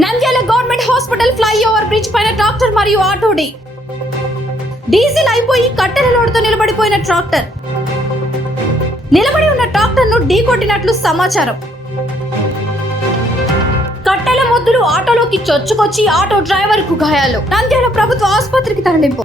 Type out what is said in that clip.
Nandyal government hospital flyover bridge పైన tractor మరియు auto ఢీ డీజిల్ అయిపోయి కట్టెల లోడుతో నిలబడిపోయిన ట్రాక్టర్. నిలబడి ఉన్న ట్రాక్టర్ను ఢీ కొట్టినట్లు సమాచారం. కట్టెల మొద్దులు ఆటోలోకి చొచ్చుకొచ్చి ఆటో డ్రైవర్కు గాయాలు. నంద్యాల ప్రభుత్వ ఆసుపత్రికి తరలింపు.